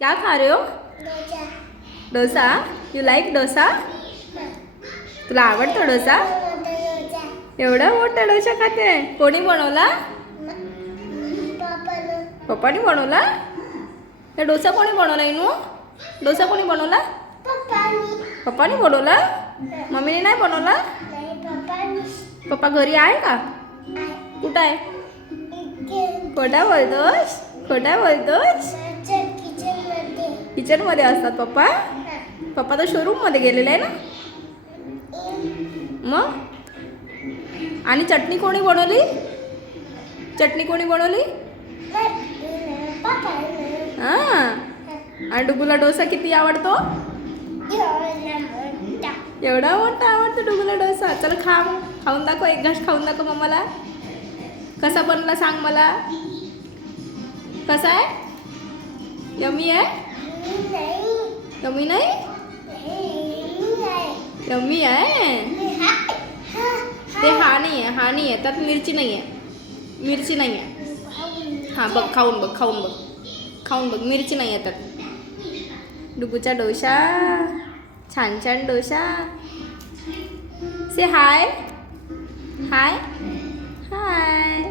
क्या खा रहे हो? डोसा. डोसा. You like dosa? तुला आवडतो डोसा? डोसा. एवढा मोठा डोसा खाते. कोणी बनवला? पप्पानं. पप्पानी बनवला? हे डोसा कोणी बनवला इनू? डोसा कोणी बनवला? पप्पानी. पप्पानी बनवला? मम्मीने नाही बनवला? नाही पप्पानी. पप्पा घरी आहे का? कुठं आहे? खोटा बोलतोस? खोटा बोलतोस? किचनमध्ये. किचनमध्ये असतात पप्पा? पप्पा तर शोरूममध्ये गेलेले आहे ना? मग आणि चटणी कोणी बनवली? चटणी कोणी बनवली? पप्पानं. हां. आणि डुगूला डोसा किती आवडतो? एवढा मोठा आवडतो डुगूला डोसा. चल खा, खाऊन दाखव, एक घास खाऊन दाखव मम्माला. कसा बनला सांग मला. कसा आहे? यम्मी आहे? यम्मी नाही? यम्मी आहे. ते हा नाही आहे, हा नाही आहे, त्यात मिरची नाही आहे. मिरची नाही आहे. हां बघ, खाऊन बघ, खाऊन बघ, खाऊन बघ, मिरची नाही आहे त्यात. डुगूचा डोसा, छान छान डोसा. से हाय. हाय हाय.